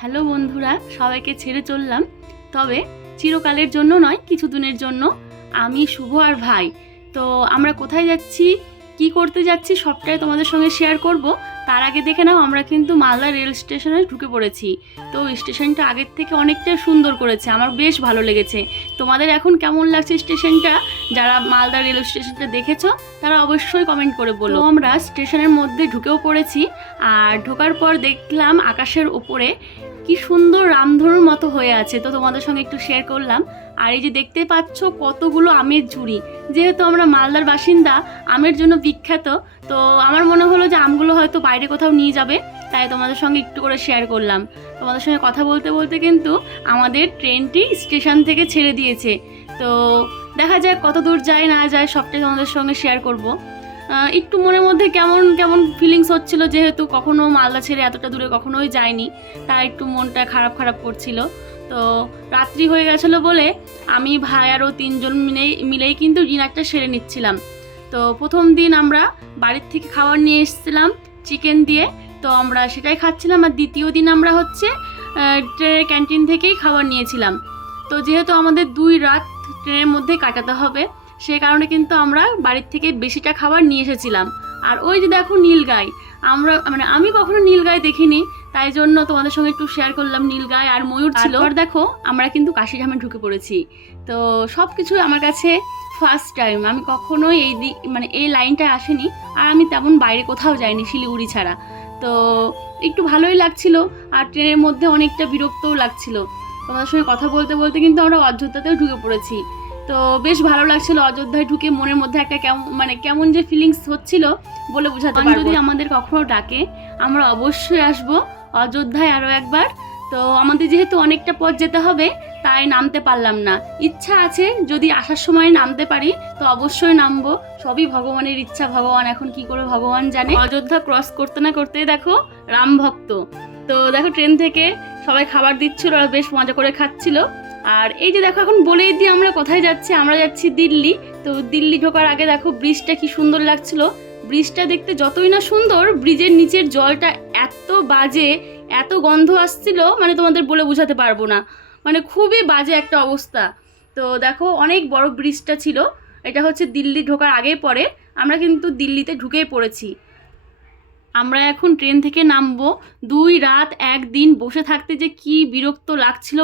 Hello বন্ধুরা, সবাইকে ছেড়ে চললাম, তবে চিরকালের জন্য নয়, কিছুদিনের জন্য। আমি শুভ আর ভাই, তো আমরা কোথায় যাচ্ছি, কি করতে যাচ্ছি সবটাই তোমাদের সঙ্গে শেয়ার করব। তার আগে দেখে নাও, আমরা কিন্তু মালদা রেল স্টেশনে ঢুকে পড়েছি। তো স্টেশনটা আগের থেকে অনেকটা সুন্দর করেছে, আমার বেশ ভালো লেগেছে। তোমাদের এখন কেমন লাগছে স্টেশনটা? যারা মালদা রেল স্টেশনটা দেখেছো তারা অবশ্যই কমেন্ট করে বলো। আমরা স্টেশনের মধ্যে ঢুকেও পড়েছি, আর ঢোকার পর দেখলাম আকাশের উপরে কি সুন্দর রামধনুর মতো হয়ে আছে, তো তোমাদের সঙ্গে একটু শেয়ার করলাম। আর এই যে দেখতে পাচ্ছ কতগুলো আমের ঝুড়ি, যেহেতু আমরা মালদার বাসিন্দা, আমের জন্য বিখ্যাত, তো আমার মনে হলো যে আমগুলো হয়তো বাইরে কোথাও নিয়ে যাবে, তাই তোমাদের সঙ্গে একটু করে শেয়ার করলাম। তোমাদের সঙ্গে কথা বলতে বলতে কিন্তু আমাদের ট্রেনটি স্টেশন থেকে ছেড়ে দিয়েছে, তো দেখা যাক কত দূর যায় না যায়, সবটাই তোমাদের সঙ্গে শেয়ার করব। একটু মনের মধ্যে কেমন কেমন ফিলিংস হচ্ছিল, যেহেতু কখনো মালদা ছেড়ে এতটা দূরে কখনোই যায়নি, তাই একটু মনটা খারাপ খারাপ করছিল। তো রাত্রি হয়ে গেছিলো বলে আমি, ভাই আরও 3জন মিলেই কিন্তু ডিনারটা সেরে নিচ্ছিলাম। তো প্রথম দিন আমরা বাড়ির থেকে খাবার নিয়ে এসেছিলাম চিকেন দিয়ে, তো আমরা সেটাই খাচ্ছিলাম। আর দ্বিতীয় দিন আমরা হচ্ছে ট্রেনের ক্যান্টিন থেকেই খাবার নিয়েছিলাম। তো যেহেতু আমাদের 2 রাত ট্রেনের মধ্যেই কাটাতে হবে, সেই কারণে কিন্তু আমরা বাড়ির থেকে বেশিটা খাবার নিয়ে এসেছিলাম। আর ওই যে দেখো নীলগাই, আমি কখনো নীলগাই দেখিনি, তাই জন্য তোমাদের সঙ্গে একটু শেয়ার করলাম। নীলগাই আর ময়ূর ছিল। আর দেখো আমরা কিন্তু কাশিধামে ঢুকে পড়েছি, তো সব কিছু আমার কাছে ফার্স্ট টাইম। আমি কখনোই এই লাইনটায় আসিনি, আর আমি তেমন বাইরে কোথাও যাইনি শিলিগুড়ি ছাড়া। তো একটু ভালোই লাগছিল, আর ট্রেনের মধ্যে অনেকটা বিরক্তও লাগছিল। তোমাদের সঙ্গে কথা বলতে বলতে কিন্তু আমরা অযোধ্যাতেও ঢুকে পড়েছি, তো বেশ ভালো লাগছিল। অযোধ্যায় ঢুকে মনের মধ্যে একটা কেমন যে ফিলিংস হচ্ছিল বলে বোঝাতে পারবো না। যদি আমাদের কখনো ডাকে, আমরা অবশ্যই আসব অযোধ্যায় আরও একবার। তো আমাদের যেহেতু অনেকটা পথ যেতে হবে, তাই নামতে পারলাম না। ইচ্ছা আছে যদি আসার সময় নামতে পারি তো অবশ্যই নামবো, সবই ভগবানের ইচ্ছা। ভগবান এখন কি করে ভগবান জানে। অযোধ্যা ক্রস করতে না করতেই দেখো রাম ভক্ত, তো দেখো ট্রেন থেকে সবাই খাবার দিচ্ছিল, আর বেশ মজা করে খাচ্ছিল। আর এই যে দেখো, এখন বলেই দিই আমরা কোথায় যাচ্ছি। আমরা যাচ্ছি দিল্লি। তো দিল্লি ঢোকার আগে দেখো ব্রিজটা কি সুন্দর লাগছিল। ব্রিজটা দেখতে যতই না সুন্দর, ব্রিজের নিচের জলটা এত বাজে, এত গন্ধ আসছিল, তোমাদের বলে বোঝাতে পারবো না, খুবই বাজে একটা অবস্থা। তো দেখো অনেক বড় ব্রিজটা ছিল, এটা হচ্ছে দিল্লি ঢোকার আগে পরে। আমরা কিন্তু দিল্লিতে ঢুকেই পড়েছি। আমরা এখন ট্রেন থেকে নামবো। 2 রাত 1 দিন বসে থাকতে যে কি বিরক্ত লাগছিল,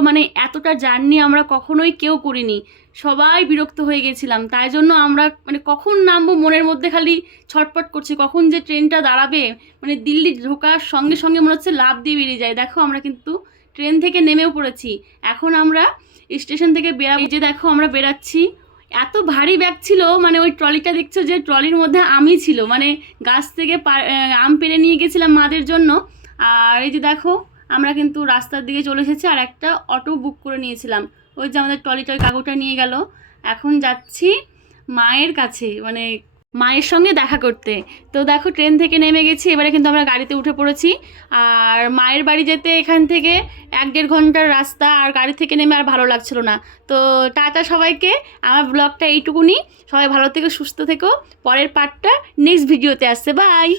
এতটা জার্নি আমরা কখনোই কেউ করিনি, সবাই বিরক্ত হয়ে গেছিলাম। তাই জন্য আমরা কখন নামবো মনের মধ্যে খালি ছটপট করছি, কখন যে ট্রেনটা দাঁড়াবে। দিল্লি ঢোকার সঙ্গে সঙ্গে মনে হচ্ছে লাফ দিয়ে বেরিয়ে যায়। দেখো আমরা কিন্তু ট্রেন থেকে নেমেও পড়েছি, এখন আমরা স্টেশন থেকে বেরাবো। এই যে দেখো আমরা বেরাচ্ছি। এত ভারী ব্যাগ ছিল, ওই ট্রলিটা দেখছো যে ট্রলির মধ্যে আমই ছিল, গাছ থেকে আম পেড়ে নিয়ে গেছিলাম মাদের জন্য। আর এই যে দেখো আমরা কিন্তু রাস্তার দিকে চলে এসেছি, আর একটা অটো বুক করে নিয়েছিলাম। ওই যে আমাদের ট্রলিটা ওই কাগজটা নিয়ে গেল। এখন যাচ্ছি মায়ের কাছে, মায়ের সঙ্গে দেখা করতে। তো দেখো ট্রেন থেকে নেমে গেছি, এবারে কিন্তু আমরা গাড়িতে উঠে পড়েছি। আর মায়ের বাড়ি যেতে এখান থেকে 1-1.5 ঘন্টার রাস্তা, আর গাড়ি থেকে নেমে আর ভালো লাগছিল না। তো টাটা সবাইকে, আমার ব্লগটা এইটুকুনি। সবাই ভালো থেকো, সুস্থ থেকো। পরের পার্টটা নেক্সট ভিডিওতে আসছে। বাই।